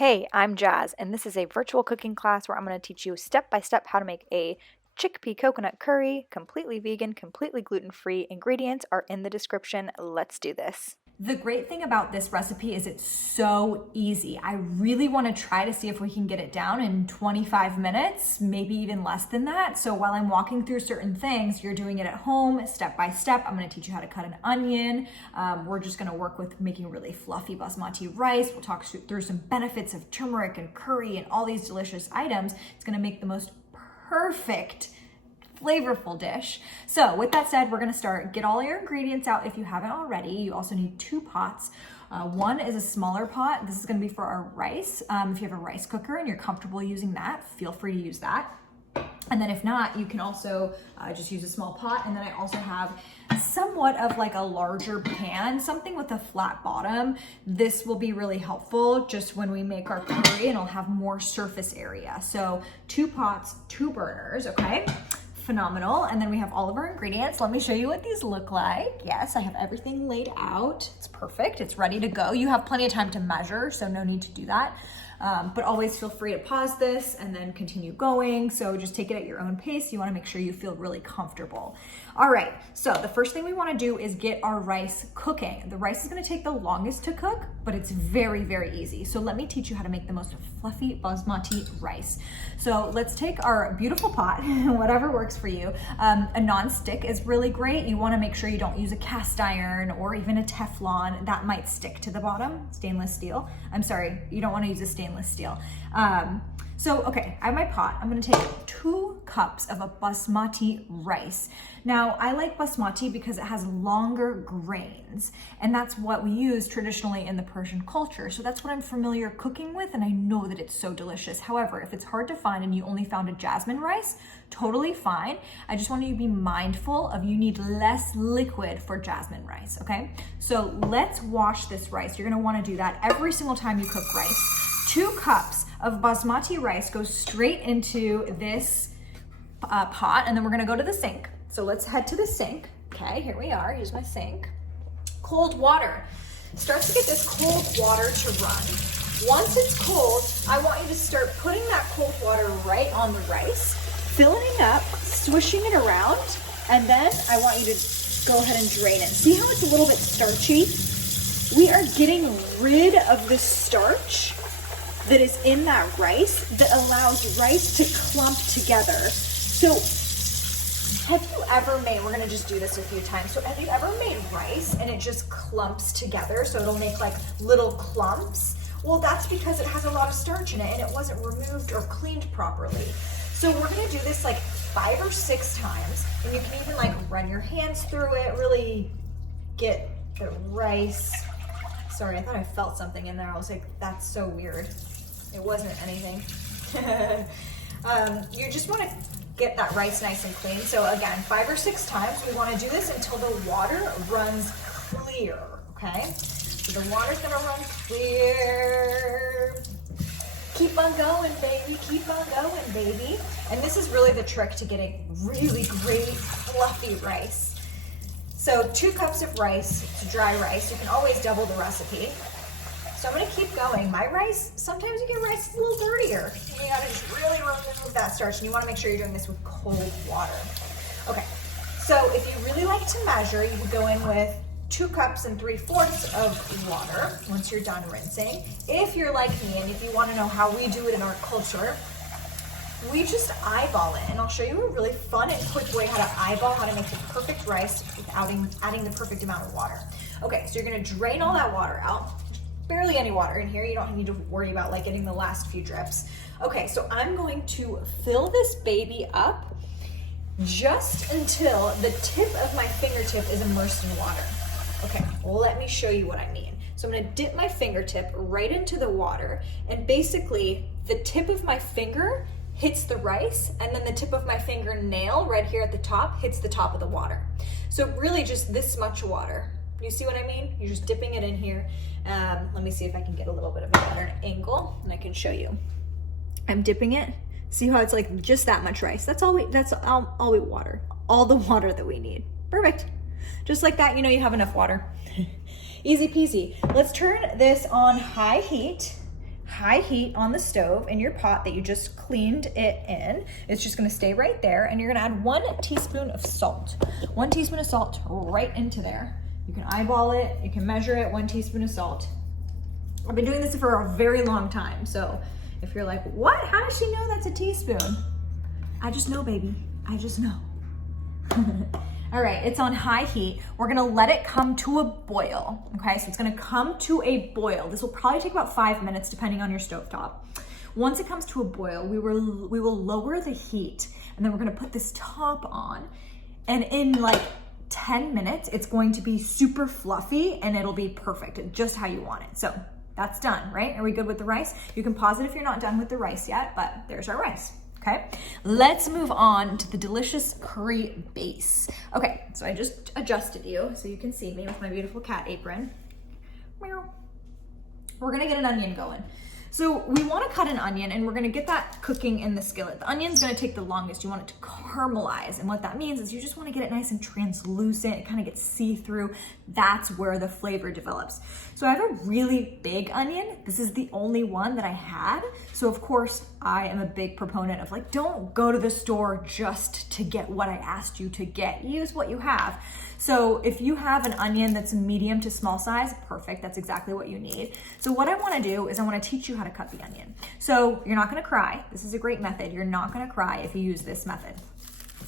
Hey, I'm Jazz, and this is a virtual cooking class where I'm going to teach you step by step how to make a chickpea coconut curry, completely vegan, completely gluten-free. Ingredients are in the description. Let's do this. The great thing about this recipe is it's so easy. I really want to try to see if we can get it down in 25 minutes, maybe even less than that. So while I'm walking through certain things, you're doing it at home, step by step. I'm going to teach you how to cut an onion. We're just going to work with making really fluffy basmati rice. We'll talk through some benefits of turmeric and curry and all these delicious items. It's going to make the most perfect flavorful dish. So with that said, we're gonna get all your ingredients out if you haven't already. You also need 2 pots. One is a smaller pot. This is gonna be for our rice. If you have a rice cooker and you're comfortable using that, feel free to use that. And then if not, you can also just use a small pot. And then I also have somewhat of like a larger pan, something with a flat bottom. This will be really helpful just when we make our curry, and it'll have more surface area. So 2 pots, 2 burners, okay? Phenomenal. And then we have all of our ingredients. Let me show you what these look like. Yes, I have everything laid out. It's perfect. It's ready to go. You have plenty of time to measure, so no need to do that. But always feel free to pause this and then continue going. So just take it at your own pace. You want to make sure you feel really comfortable. All right, so the first thing we want to do is get our rice cooking. The rice is going to take the longest to cook, but it's very, very easy. So let me teach you how to make the most fluffy basmati rice. So let's take our beautiful pot, whatever works for you. A non-stick is really great. You want to make sure you don't use a cast iron or even a Teflon. That might stick to the bottom. Stainless steel. I'm sorry, you don't want to use a stainless steel. Okay, I have my pot. I'm gonna take 2 cups of a basmati rice. Now, I like basmati because it has longer grains, and that's what we use traditionally in the Persian culture. So that's what I'm familiar cooking with, and I know that it's so delicious. However, if it's hard to find and you only found a jasmine rice, totally fine. I just want you to be mindful of you need less liquid for jasmine rice, okay? So let's wash this rice. You're gonna wanna do that every single time you cook rice. 2 cups of basmati rice goes straight into this pot, and then we're gonna go to the sink. So let's head to the sink. Okay, here we are, here's my sink. Cold water. Start to get this cold water to run. Once it's cold, I want you to start putting that cold water right on the rice, filling it up, swishing it around, and then I want you to go ahead and drain it. See how it's a little bit starchy? We are getting rid of the starch that is in that rice that allows rice to clump together. So have you ever made, we're gonna just do this a few times. So have you ever made rice and it just clumps together? So it'll make like little clumps. Well, that's because it has a lot of starch in it and it wasn't removed or cleaned properly. So we're gonna do this like 5 or 6 times, and you can even like run your hands through it, really get the rice. Sorry, I thought I felt something in there. I was like, that's so weird. It wasn't anything. You just want to get that rice nice and clean. So again, 5 or 6 times. We want to do this until the water runs clear, okay? So the water's gonna run clear. Keep on going, baby. Keep on going, baby. And this is really the trick to getting really great fluffy rice. So 2 cups of rice, it's dry rice. You can always double the recipe. So I'm gonna keep going. My rice, sometimes you get rice that's a little dirtier. You gotta just really remove that starch, and you wanna make sure you're doing this with cold water. Okay, so if you really like to measure, you could go in with 2 cups and 3/4 of water once you're done rinsing. If you're like me, and if you wanna know how we do it in our culture, we just eyeball it, and I'll show you a really fun and quick way how to eyeball, how to make the perfect rice without adding the perfect amount of water. Okay, so you're gonna drain all that water out. Barely any water in here. You don't need to worry about like getting the last few drips. Okay, so I'm going to fill this baby up just until the tip of my fingertip is immersed in water. Okay, well, let me show you what I mean. So I'm gonna dip my fingertip right into the water, and basically the tip of my finger hits the rice, and then the tip of my fingernail right here at the top hits the top of the water. So really just this much water. You see what I mean? You're just dipping it in here. Let me see if I can get a little bit of a better angle, and I can show you. I'm dipping it. See how it's like just that much rice? That's all we water. All the water that we need. Perfect. Just like that, you know you have enough water. Easy peasy. Let's turn this on high heat. high heat on the stove in your pot that you just cleaned it in. It's just gonna stay right there, and you're gonna add 1 teaspoon of salt. 1 teaspoon of salt right into there. You can eyeball it, you can measure it, 1 teaspoon of salt. I've been doing this for a very long time, so if you're like, what? How does she know that's a teaspoon? I just know, baby. I just know. All right, it's on high heat. We're gonna let it come to a boil, okay? So it's gonna come to a boil. This will probably take about 5 minutes depending on your stovetop. Once it comes to a boil, we will lower the heat, and then we're gonna put this top on. And in like 10 minutes, it's going to be super fluffy and it'll be perfect, just how you want it. So that's done, right? Are we good with the rice? You can pause it if you're not done with the rice yet, but there's our rice. Okay, let's move on to the delicious curry base. Okay, so I just adjusted you so you can see me with my beautiful cat apron. Meow. We're gonna get an onion going. So we wanna cut an onion, and we're gonna get that cooking in the skillet. The onion's gonna take the longest. You want it to caramelize, and what that means is you just wanna get it nice and translucent. It kind of gets see-through. That's where the flavor develops. So I have a really big onion. This is the only one that I had. So of course, I am a big proponent of like, don't go to the store just to get what I asked you to get. Use what you have. So if you have an onion that's medium to small size, perfect, that's exactly what you need. So what I wanna do is I wanna teach you how to cut the onion. So you're not gonna cry. This is a great method. You're not gonna cry if you use this method.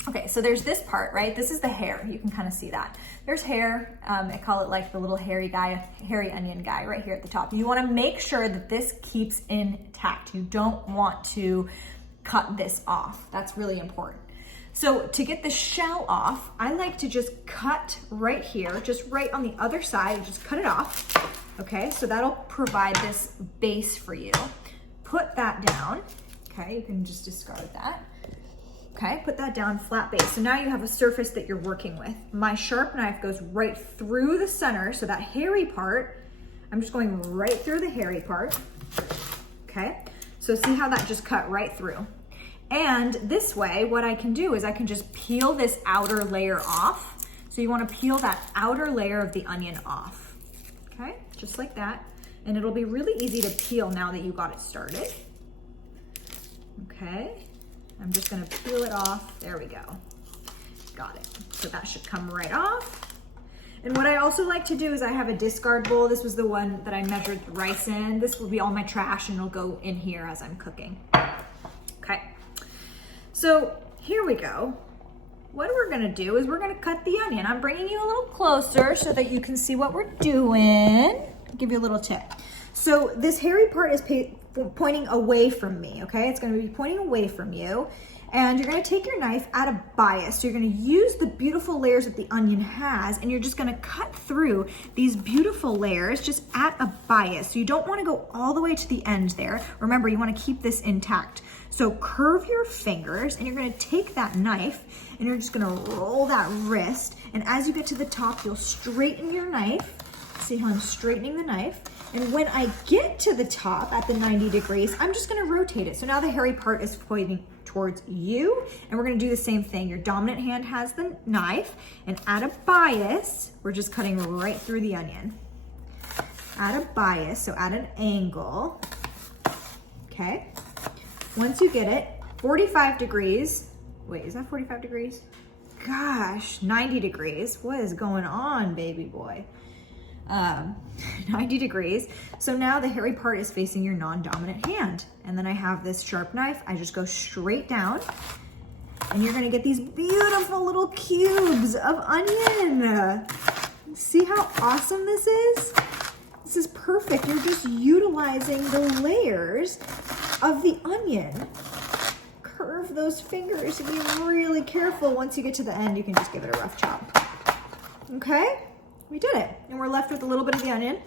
Okay, so there's this part, right? This is the hair. You can kind of see that. There's hair. I call it like the little hairy onion guy right here at the top. You wanna make sure that this keeps intact. You don't want to cut this off. That's really important. So to get the shell off, I like to just cut right here, just right on the other side, just cut it off. Okay, so that'll provide this base for you. Put that down. Okay, you can just discard that. Okay, put that down, flat base. So now you have a surface that you're working with. My sharp knife goes right through the center, so that hairy part, I'm just going right through the hairy part. Okay, so see how that just cut right through. And this way, what I can do is I can just peel this outer layer off. So you wanna peel that outer layer of the onion off. Okay, just like that. And it'll be really easy to peel now that you got it started. Okay, I'm just gonna peel it off. There we go, got it. So that should come right off. And what I also like to do is I have a discard bowl. This was the one that I measured the rice in. This will be all my trash and it'll go in here as I'm cooking. Okay. So here we go. What we're gonna do is we're gonna cut the onion. I'm bringing you a little closer so that you can see what we're doing. I'll give you a little tip. So this hairy part is pointing away from me, okay? It's gonna be pointing away from you. And you're gonna take your knife at a bias. So you're gonna use the beautiful layers that the onion has, and you're just gonna cut through these beautiful layers just at a bias. So you don't wanna go all the way to the end there. Remember, you wanna keep this intact. So curve your fingers, and you're gonna take that knife, and you're just gonna roll that wrist. And as you get to the top, you'll straighten your knife. See how I'm straightening the knife? And when I get to the top at the 90 degrees, I'm just gonna rotate it. So now the hairy part is pointing towards you, and we're gonna do the same thing. Your dominant hand has the knife, and at a bias, we're just cutting right through the onion. At a bias, so at an angle, okay? Once you get it, 45 degrees, wait, is that 45 degrees? Gosh, 90 degrees. What is going on, baby boy? 90 degrees. So now the hairy part is facing your non-dominant hand. And then I have this sharp knife. I just go straight down, and you're gonna get these beautiful little cubes of onion. See how awesome this is? This is perfect. You're just utilizing the layers of the onion. Curve those fingers and be really careful. Once you get to the end, you can just give it a rough chop. Okay? We did it. And we're left with a little bit of the onion.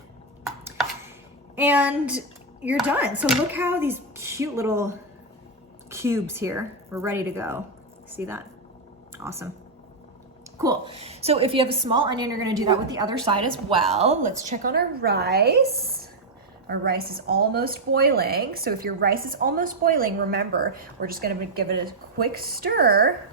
And you're done. So look how these cute little cubes here, we're ready to go. See that? Awesome. Cool. So if you have a small onion, you're gonna do that with the other side as well. Let's check on our rice. Our rice is almost boiling. So if your rice is almost boiling, remember, we're just gonna give it a quick stir.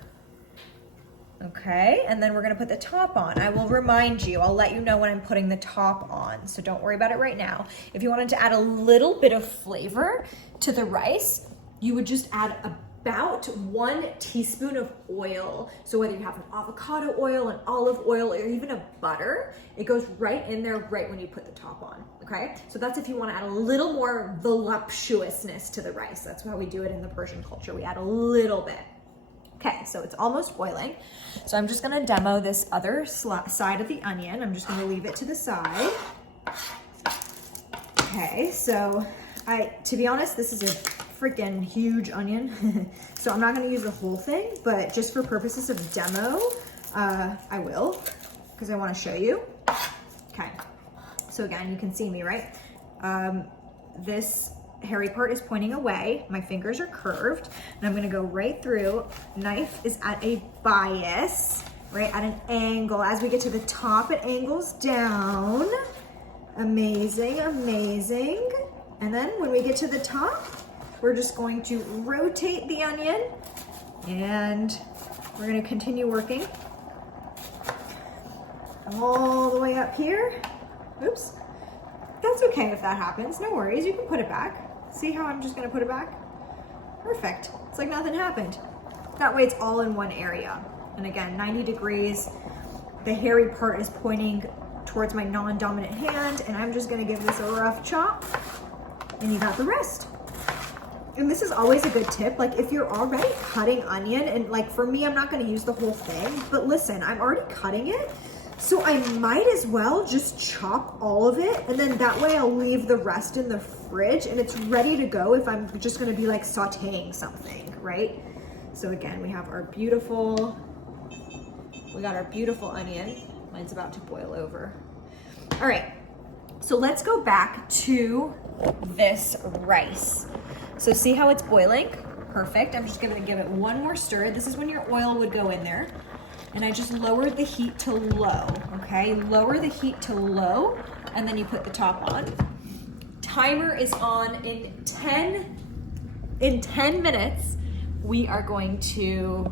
Okay, and then we're gonna put the top on. I will remind you, I'll let you know when I'm putting the top on, so don't worry about it right now. If you wanted to add a little bit of flavor to the rice, you would just add about 1 teaspoon of oil. So whether you have an avocado oil, an olive oil, or even a butter, it goes right in there right when you put the top on, okay? So that's if you wanna add a little more voluptuousness to the rice. That's how we do it in the Persian culture. We add a little bit. Okay, so it's almost boiling. So I'm just gonna demo this other side of the onion. I'm just gonna leave it to the side. Okay, so to be honest, this is a freaking huge onion. So I'm not gonna use the whole thing, but just for purposes of demo, I will, because I wanna show you. Okay, so again, you can see me, right? This hairy part is pointing away, my fingers are curved, and I'm gonna go right through. Knife is at a bias, right, at an angle. As we get to the top, it angles down. Amazing, amazing. And then when we get to the top, we're just going to rotate the onion, and we're gonna continue working all the way up here. Oops. That's okay if that happens, no worries, you can put it back. See how I'm just gonna put it back? Perfect, it's like nothing happened. That way it's all in one area. And again, 90 degrees, the hairy part is pointing towards my non-dominant hand, and I'm just gonna give this a rough chop, and you got the rest. And this is always a good tip, like if you're already cutting onion, and like for me, I'm not gonna use the whole thing, but listen, I'm already cutting it, so I might as well just chop all of it, and then that way I'll leave the rest in the fridge and it's ready to go if I'm just gonna be like sauteing something, right? So again, we got our beautiful onion. Mine's about to boil over. All right, so let's go back to this rice. So see how it's boiling? Perfect, I'm just gonna give it one more stir. This is when your oil would go in there. And I just lowered the heat to low, okay? Lower the heat to low, and then you put the top on. Timer is on in 10 minutes, we are going to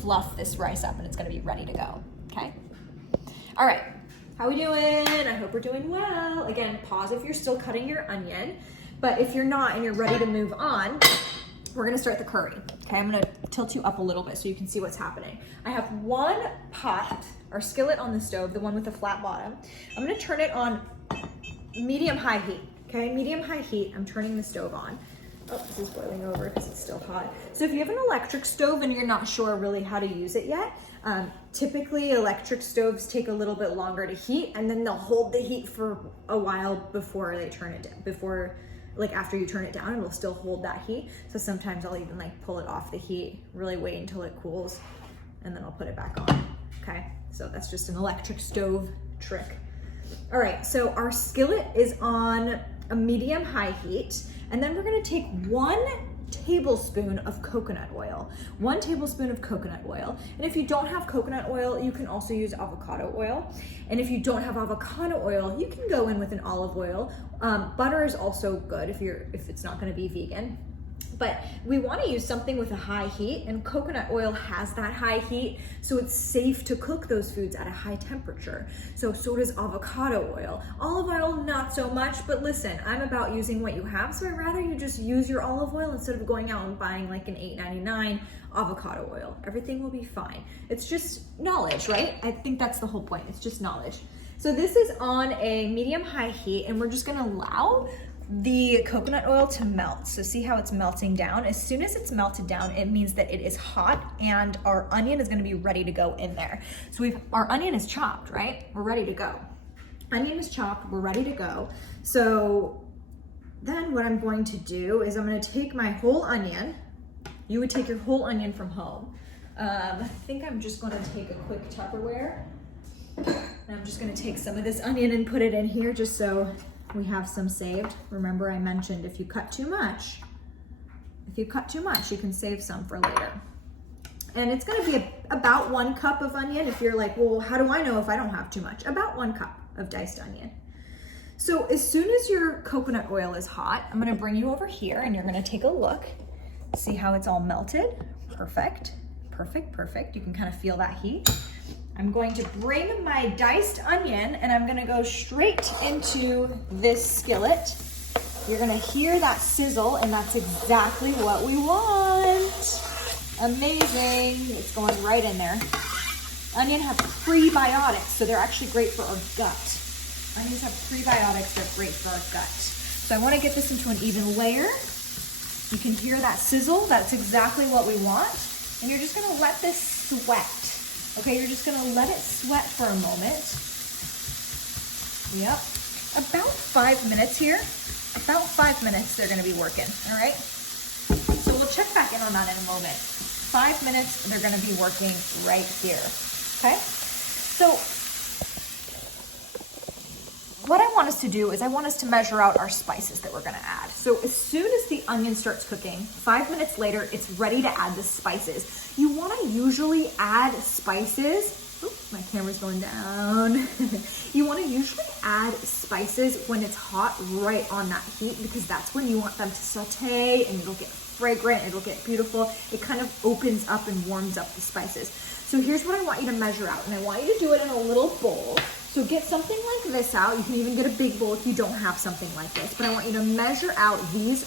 fluff this rice up and it's gonna be ready to go, okay? All right, how we doing? I hope we're doing well. Again, pause if you're still cutting your onion, but if you're not and you're ready to move on, we're gonna start the curry. Okay, I'm gonna tilt you up a little bit so you can see what's happening. I have one pot or skillet on the stove, the one with the flat bottom. I'm gonna turn it on medium-high heat, okay? Medium-high heat, I'm turning the stove on. Oh, this is boiling over because it's still hot. So if you have an electric stove and you're not sure really how to use it yet, typically electric stoves take a little bit longer to heat, and then they'll hold the heat for a while before they turn it down, like after you turn it down, it'll still hold that heat. So sometimes I'll even like pull it off the heat, really wait until it cools, and then I'll put it back on, okay? So that's just an electric stove trick. All right, so our skillet is on a medium-high heat, and then we're gonna take 1 tablespoon of coconut oil. 1 tablespoon of coconut oil. And if you don't have coconut oil, you can also use avocado oil. And if you don't have avocado oil, you can go in with an olive oil. Butter is also good if it's not gonna be vegan. But we wanna use something with a high heat, and coconut oil has that high heat, so it's safe to cook those foods at a high temperature. So does avocado oil. Olive oil, not so much, but listen, I'm about using what you have, so I'd rather you just use your olive oil instead of going out and buying like an $8.99 avocado oil. Everything will be fine. It's just knowledge, right? I think that's the whole point, it's just knowledge. So this is on a medium-high heat, and we're just gonna allow the coconut oil to melt. So see how it's melting down? As soon as it's melted down, it means that it is hot and our onion is gonna be ready to go in there. So our onion is chopped, right? We're ready to go. Onion is chopped, we're ready to go. So then what I'm going to do is I'm gonna take my whole onion. You would take your whole onion from home. I think I'm just gonna take a quick Tupperware. And I'm just gonna take some of this onion and put it in here just so we have some saved. Remember I mentioned if you cut too much, you can save some for later. And it's gonna be about 1 cup of onion. If you're like, well, how do I know if I don't have too much? About 1 cup of diced onion. So as soon as your coconut oil is hot, I'm gonna bring you over here and you're gonna take a look. See how it's all melted? Perfect. Perfect, perfect. You can kind of feel that heat. I'm going to bring my diced onion and I'm gonna go straight into this skillet. You're gonna hear that sizzle, and that's exactly what we want. Amazing. It's going right in there. Onion have prebiotics, so they're actually great for our gut. Onions have prebiotics, they're great for our gut. So I wanna get this into an even layer. You can hear that sizzle, that's exactly what we want. And you're just gonna let this sweat. Okay, you're just gonna let it sweat for a moment. Yep, about 5 minutes here. About 5 minutes they're gonna be working, all right? So we'll check back in on that in a moment. 5 minutes, they're gonna be working right here, okay? So what I want us to do is I want us to measure out our spices that we're gonna add. So as soon as the onion starts cooking, 5 minutes later, it's ready to add the spices. You wanna usually add spices. Oops, my camera's going down. You wanna usually add spices when it's hot, right on that heat, because that's when you want them to saute and it'll get fragrant, it'll get beautiful. It kind of opens up and warms up the spices. So here's what I want you to measure out, and I want you to do it in a little bowl. So get something like this out. You can even get a big bowl if you don't have something like this, but I want you to measure out these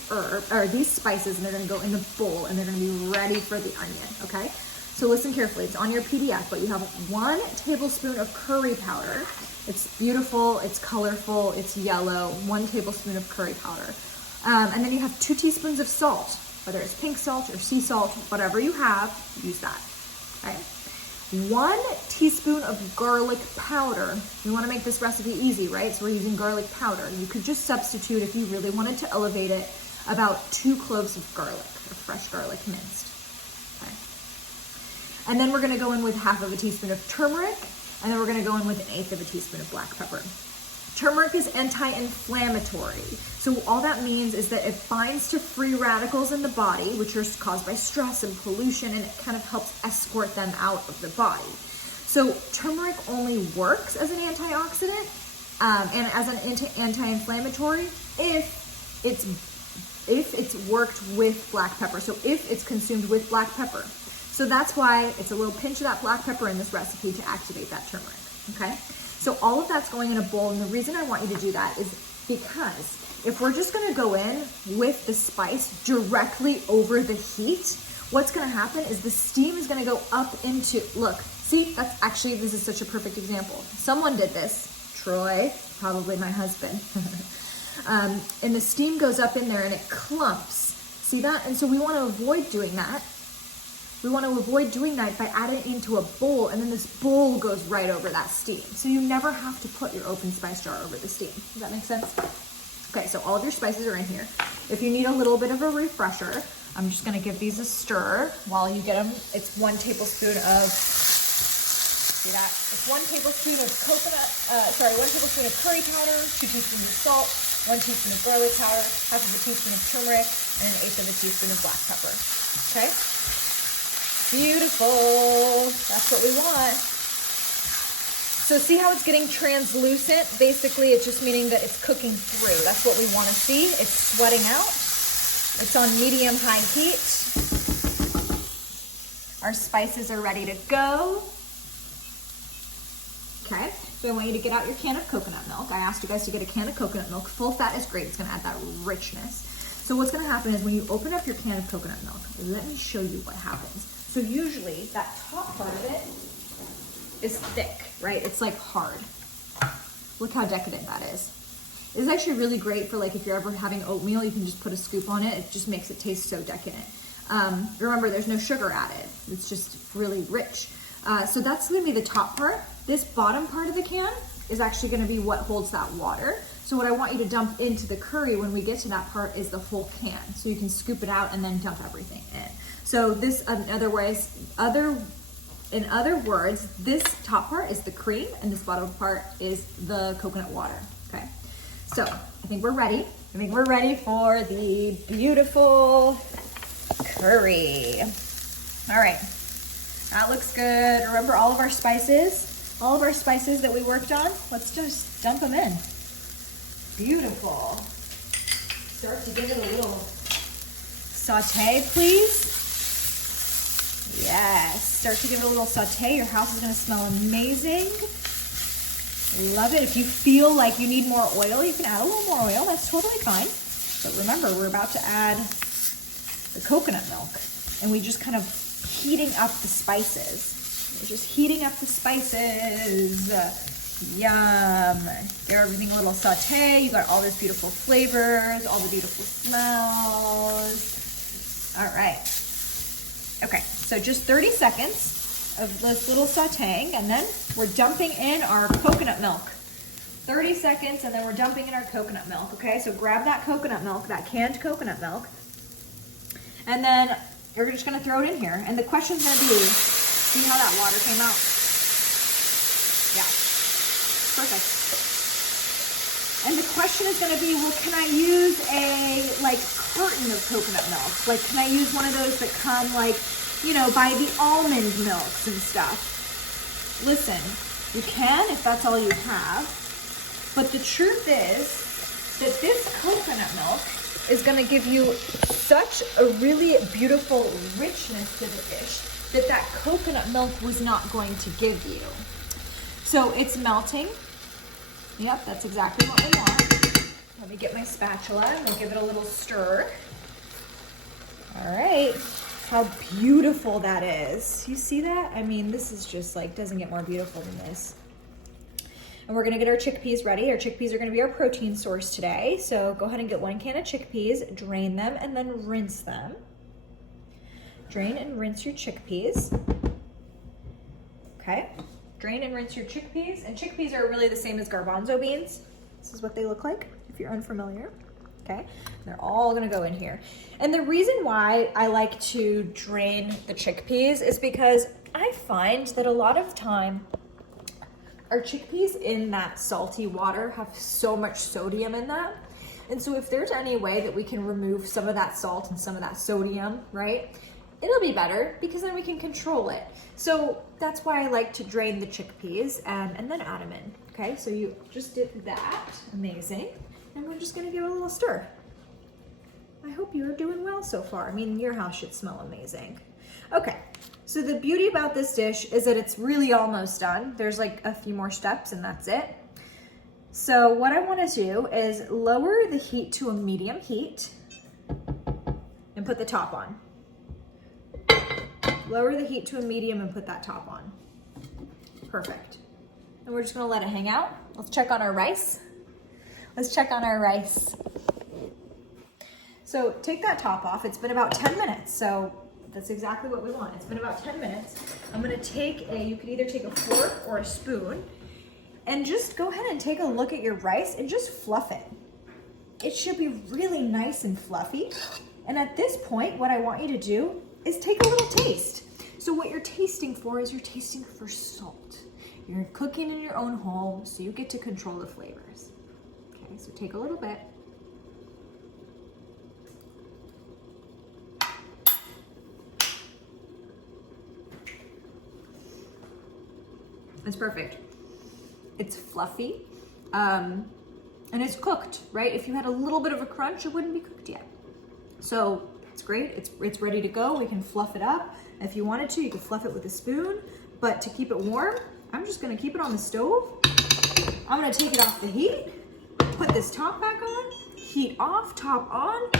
these spices, and they're gonna go in the bowl, and they're gonna be ready for the onion, okay? So listen carefully, it's on your PDF, but you have 1 tablespoon of curry powder. It's beautiful, it's colorful, it's yellow, 1 tablespoon of curry powder. And then you have 2 teaspoons of salt, whether it's pink salt or sea salt, whatever you have, use that, okay? 1 teaspoon of garlic powder. We wanna make this recipe easy, right? So we're using garlic powder. You could just substitute, if you really wanted to elevate it, about 2 cloves of garlic, or fresh garlic minced. And then we're gonna go in with 1/2 teaspoon of turmeric, and then we're gonna go in with 1/8 teaspoon of black pepper. Turmeric is anti-inflammatory. So all that means is that it binds to free radicals in the body, which are caused by stress and pollution, and it kind of helps escort them out of the body. So turmeric only works as an antioxidant and as an anti-inflammatory if it's worked with black pepper. So if it's consumed with black pepper. So that's why it's a little pinch of that black pepper in this recipe to activate that turmeric, okay? So all of that's going in a bowl, and the reason I want you to do that is because if we're just gonna go in with the spice directly over the heat, what's gonna happen is the steam is gonna go up into, look, see, that's actually, this is such a perfect example. Someone did this, Troy, probably my husband. And the steam goes up in there and it clumps, see that? And so we wanna avoid doing that. We want to avoid doing that by adding it into a bowl, and then this bowl goes right over that steam. So you never have to put your open spice jar over the steam. Does that make sense? Okay, so all of your spices are in here. If you need a little bit of a refresher, I'm just gonna give these a stir while you get them. It's 1 tablespoon of, see that? It's 1 tablespoon of 1 tablespoon of curry powder, 2 teaspoons of salt, 1 teaspoon of garlic powder, 1/2 teaspoon of turmeric, and 1/8 teaspoon of black pepper, okay? Beautiful, that's what we want. So see how it's getting translucent? Basically, it's just meaning that it's cooking through. That's what we want to see. It's sweating out. It's on medium-high heat. Our spices are ready to go. Okay, so I want you to get out your can of coconut milk. I asked you guys to get a can of coconut milk. Full fat is great, it's gonna add that richness. So what's gonna happen is when you open up your can of coconut milk, let me show you what happens. So usually that top part of it is thick, right? It's like hard. Look how decadent that is. It's actually really great for like if you're ever having oatmeal, you can just put a scoop on it. It just makes it taste so decadent. Remember, there's no sugar added. It's just really rich. So that's gonna be the top part. This bottom part of the can is actually gonna be what holds that water. So what I want you to dump into the curry when we get to that part is the whole can. So you can scoop it out and then dump everything in. So this, in other words, this top part is the cream and this bottom part is the coconut water, okay? So I think we're ready. I think we're ready for the beautiful curry. All right, that looks good. Remember all of our spices that we worked on? Let's just dump them in. Beautiful. Start to give it a little saute, please. Yes, start to give it a little saute. Your house is gonna smell amazing. Love it. If you feel like you need more oil, you can add a little more oil. That's totally fine. But remember, we're about to add the coconut milk, and we just kind of heating up the spices. We're just heating up the spices. Yum. Give everything a little saute. You got all those beautiful flavors, all the beautiful smells. All right. Okay, so just 30 seconds of this little sauteing, and then we're dumping in our coconut milk. 30 seconds, and then we're dumping in our coconut milk, okay? So grab that coconut milk, that canned coconut milk, and then you're just gonna throw it in here. And the question's gonna be, see how that water came out? Yeah, perfect. And the question is gonna be, well, can I use a carton of coconut milk? Like, can I use one of those that come by the almond milks and stuff? Listen, you can if that's all you have, but the truth is that this coconut milk is gonna give you such a really beautiful richness to the dish that coconut milk was not going to give you. So it's melting. Yep, that's exactly what we want. Let me get my spatula and we'll give it a little stir. All right, how beautiful that is. You see that? I mean, this is just doesn't get more beautiful than this. And we're gonna get our chickpeas ready. Our chickpeas are gonna be our protein source today. So go ahead and get 1 can of chickpeas, drain them, and then rinse them. Drain and rinse your chickpeas. Okay, drain and rinse your chickpeas. And chickpeas are really the same as garbanzo beans. This is what they look like if you're unfamiliar. Okay, they're all gonna go in here. And the reason why I like to drain the chickpeas is because I find that a lot of time our chickpeas in that salty water have so much sodium in that. And so if there's any way that we can remove some of that salt and some of that sodium, right, it'll be better because then we can control it. So that's why I like to drain the chickpeas and then add them in. Okay, so you just did that, amazing. And we're just gonna give it a little stir. I hope you are doing well so far. I mean, your house should smell amazing. Okay, so the beauty about this dish is that it's really almost done. There's a few more steps and that's it. So what I wanna do is lower the heat to a medium heat and put the top on. Lower the heat to a medium and put that top on. Perfect. And we're just gonna let it hang out. Let's check on our rice. Let's check on our rice. So take that top off. It's been about 10 minutes. So that's exactly what we want. It's been about 10 minutes. I'm gonna you could either take a fork or a spoon and just go ahead and take a look at your rice and just fluff it. It should be really nice and fluffy. And at this point, what I want you to do is take a little taste. So what you're tasting for is you're tasting for salt. You're cooking in your own home, so you get to control the flavors. Okay, so take a little bit. It's perfect. It's fluffy, and it's cooked, right? If you had a little bit of a crunch, it wouldn't be cooked yet. So it's great, it's ready to go. We can fluff it up. If you wanted to, you could fluff it with a spoon, but to keep it warm, I'm just gonna keep it on the stove. I'm gonna take it off the heat, put this top back on, heat off, top on.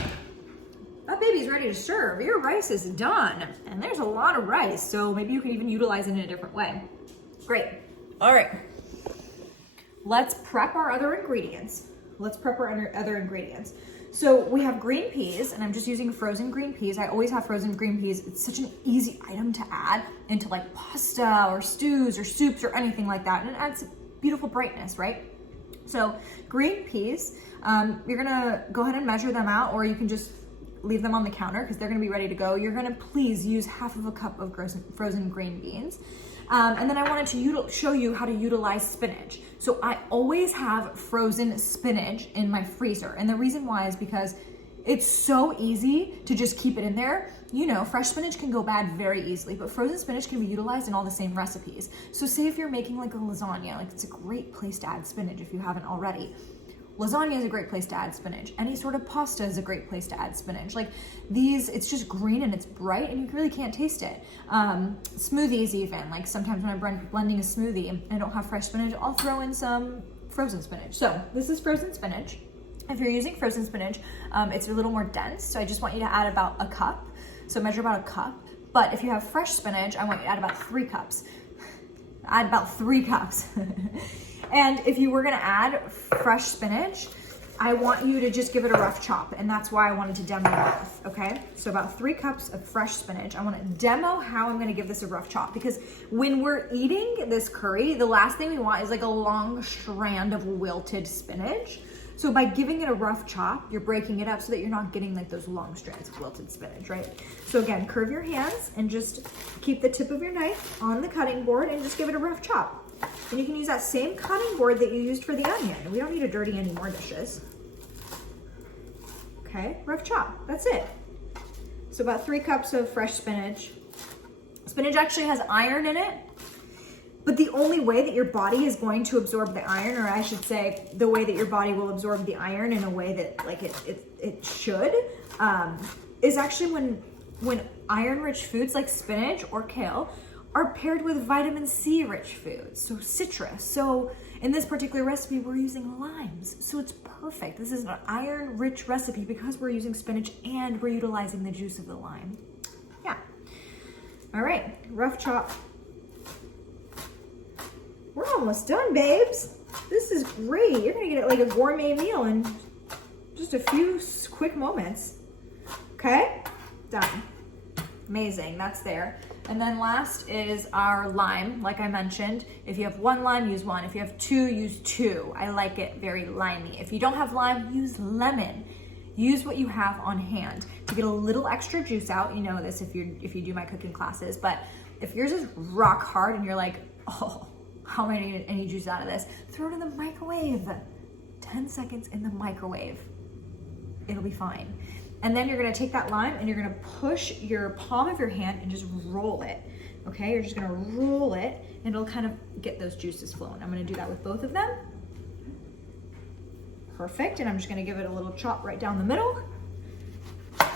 That baby's ready to serve. Your rice is done. And there's a lot of rice, so maybe you can even utilize it in a different way. Great. All right. Let's prep our other ingredients. So we have green peas, and I'm just using frozen green peas. I always have frozen green peas. It's such an easy item to add into pasta or stews or soups or anything like that. And it adds beautiful brightness, right? So green peas, you're gonna go ahead and measure them out, or you can just leave them on the counter because they're gonna be ready to go. You're gonna please use half of a cup of frozen green beans. And then I wanted to show you how to utilize spinach. So I always have frozen spinach in my freezer. And the reason why is because it's so easy to just keep it in there. You know, fresh spinach can go bad very easily, but frozen spinach can be utilized in all the same recipes. So say if you're making a lasagna, it's a great place to add spinach if you haven't already. Lasagna is a great place to add spinach. Any sort of pasta is a great place to add spinach. Like these, it's just green and it's bright and you really can't taste it. Smoothies even, like sometimes when I'm blending a smoothie and I don't have fresh spinach, I'll throw in some frozen spinach. So this is frozen spinach. If you're using frozen spinach, it's a little more dense. So I just want you to add about a cup. So measure about a cup. But if you have fresh spinach, I want you to add about 3 cups. Add about 3 cups. And if you were gonna add fresh spinach, I want you to just give it a rough chop, and that's why I wanted to demo both, okay? So about 3 cups of fresh spinach. I wanna demo how I'm gonna give this a rough chop, because when we're eating this curry, the last thing we want is like a long strand of wilted spinach. So by giving it a rough chop, you're breaking it up so that you're not getting like those long strands of wilted spinach, right? So again, curve your hands and just keep the tip of your knife on the cutting board and just give it a rough chop. And you can use that same cutting board that you used for the onion. We don't need to dirty any more dishes. Okay, rough chop, that's it. So about 3 cups of fresh spinach. Spinach actually has iron in it, but the only way that your body is going to absorb the iron, or I should say, the way that your body will absorb the iron in a way that like it should, is actually when iron-rich foods like spinach or kale are paired with vitamin C rich foods, so citrus. So in this particular recipe, we're using limes, so it's perfect. This is an iron rich recipe because we're using spinach and we're utilizing the juice of the lime. Yeah. All right, rough chop. We're almost done, babes. This is great. You're gonna get it like a gourmet meal in just a few quick moments. Okay, done. Amazing, that's there. And then last is our lime. Like I mentioned, if you have 1 lime, use 1. If you have 2, use 2. I like it very limey. If you don't have lime, use lemon. Use what you have on hand to get a little extra juice out. You know this if you do my cooking classes, but if yours is rock hard and you're like, oh, how am I gonna get any juice out of this? Throw it in the microwave. 10 seconds in the microwave. It'll be fine. And then you're gonna take that lime and you're gonna push your palm of your hand and just roll it. Okay, you're just gonna roll it and it'll kind of get those juices flowing. I'm gonna do that with both of them. Perfect, and I'm just gonna give it a little chop right down the middle. I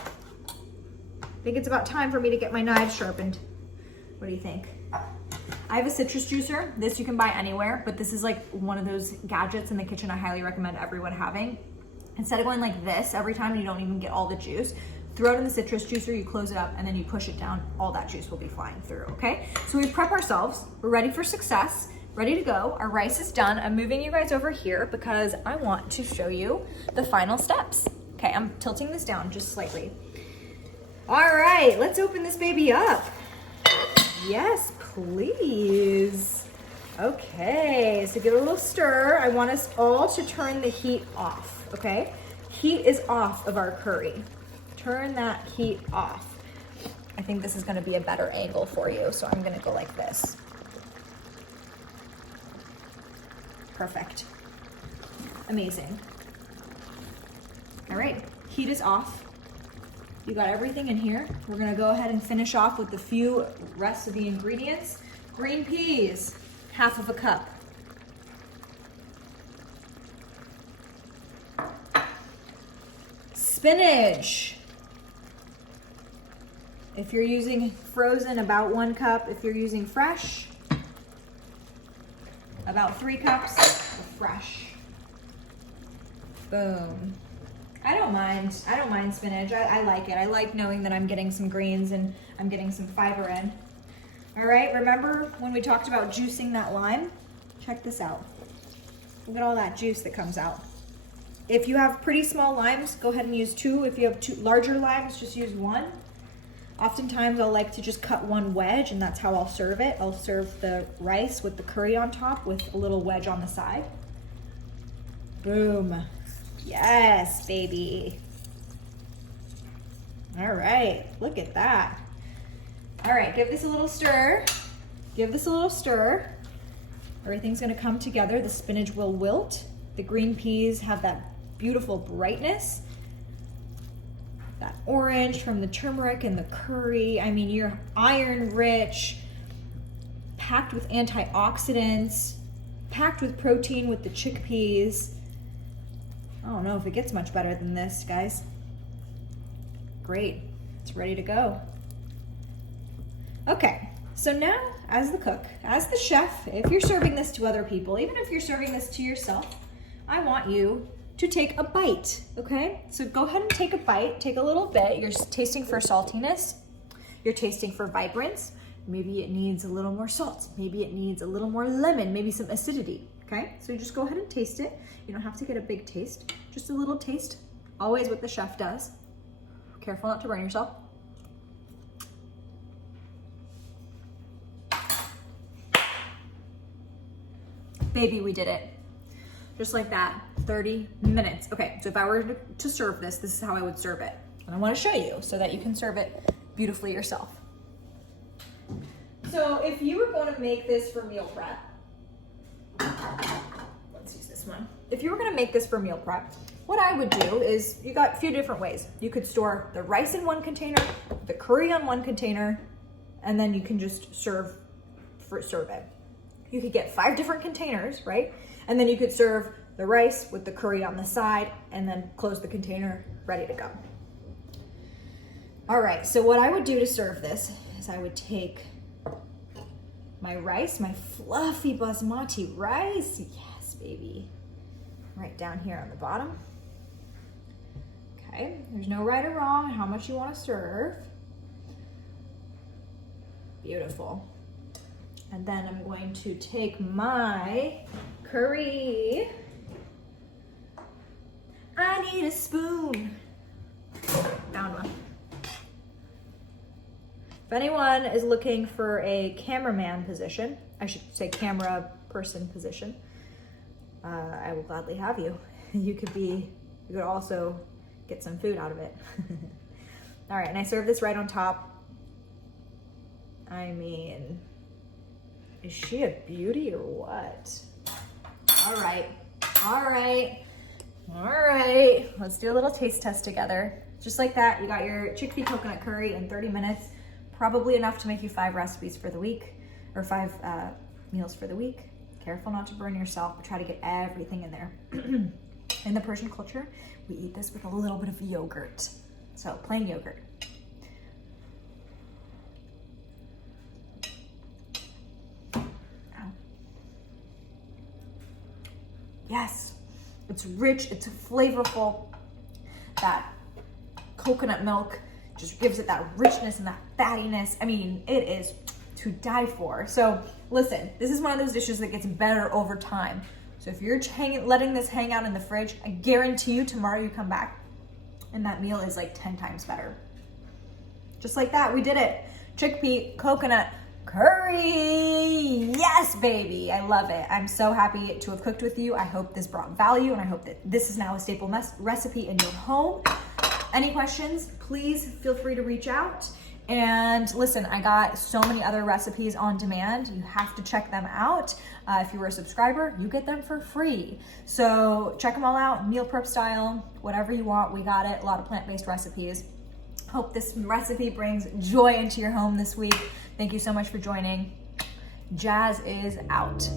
think it's about time for me to get my knives sharpened. What do you think? I have a citrus juicer. This you can buy anywhere, but this is like one of those gadgets in the kitchen I highly recommend everyone having. Instead of going like this every time and you don't even get all the juice, throw it in the citrus juicer, you close it up, and then you push it down. All that juice will be flying through, okay? So we've prepped ourselves. We're ready for success, ready to go. Our rice is done. I'm moving you guys over here because I want to show you the final steps. Okay, I'm tilting this down just slightly. All right, let's open this baby up. Yes, please. Okay, so give it a little stir. I want us all to turn the heat off, okay? Heat is off of our curry. Turn that heat off. I think this is gonna be a better angle for you, so I'm gonna go like this. Perfect. Amazing. All right, heat is off. You got everything in here. We're gonna go ahead and finish off with the few rest of the ingredients. Green peas, 1/2 cup. Spinach. If you're using frozen, about 1 cup. If you're using fresh, about 3 cups of fresh. Boom. I don't mind spinach. I like it. I like knowing that I'm getting some greens and I'm getting some fiber in. All right, remember when we talked about juicing that lime? Check this out. Look at all that juice that comes out. If you have pretty small limes, go ahead and use 2. If you have 2 larger limes, just use 1. Oftentimes I'll like to just cut 1 wedge, and that's how I'll serve it. I'll serve the rice with the curry on top with a little wedge on the side. Boom. Yes, baby. All right, look at that. All right, give this a little stir. Give this a little stir. Everything's gonna come together. The spinach will wilt. The green peas have that beautiful brightness. That orange from the turmeric and the curry. I mean, you're iron rich, packed with antioxidants, packed with protein with the chickpeas. I don't know if it gets much better than this, guys. Great, it's ready to go. Okay, so now as the cook, as the chef, if you're serving this to other people, even if you're serving this to yourself, I want you to take a bite, okay? So go ahead and take a bite, take a little bit. You're tasting for saltiness, you're tasting for vibrance. Maybe it needs a little more salt. Maybe it needs a little more lemon, maybe some acidity, okay? So you just go ahead and taste it. You don't have to get a big taste, just a little taste. Always what the chef does. Careful not to burn yourself. Baby, we did it. Just like that, 30 minutes. Okay, so if I were to serve this, this is how I would serve it. And I wanna show you so that you can serve it beautifully yourself. So if you were going to make this for meal prep, let's use this one. If you were going to make this for meal prep, what I would do is, you got a few different ways. You could store the rice in one container, the curry on one container, and then you can just serve it. You could get 5 different containers, right? And then you could serve the rice with the curry on the side and then close the container, ready to go. All right, so what I would do to serve this is I would take my rice, my fluffy basmati rice. Yes, baby. Right down here on the bottom. Okay, there's no right or wrong on how much you want to serve. Beautiful. And then I'm going to take my curry. I need a spoon. Found one. If anyone is looking for a cameraman position, I should say camera person position, I will gladly have you. You could also get some food out of it. All right, and I serve this right on top. I mean, is she a beauty or what? All right, let's do a little taste test together. Just like that, you got your chickpea coconut curry in 30 minutes. Probably enough to make you 5 recipes for the week, or 5 meals for the week. Careful not to burn yourself, but try to get everything in there. In the Persian culture, we eat this with a little bit of yogurt. So plain yogurt. Ow. Yes, it's rich, it's flavorful. That coconut milk just gives it that richness and that fattiness. I mean, it is to die for. So listen, this is one of those dishes that gets better over time. So if you're letting this hang out in the fridge, I guarantee you tomorrow you come back and that meal is like 10 times better. Just like that, we did it. Chickpea coconut curry. Yes, baby, I love it. I'm so happy to have cooked with you. I hope this brought value, and I hope that this is now a staple recipe in your home. Any questions, please feel free to reach out. And listen, I got so many other recipes on demand. You have to check them out. If you were a subscriber, you get them for free. So check them all out, meal prep style, whatever you want, we got it. A lot of plant-based recipes. Hope this recipe brings joy into your home this week. Thank you so much for joining. Jazz is out.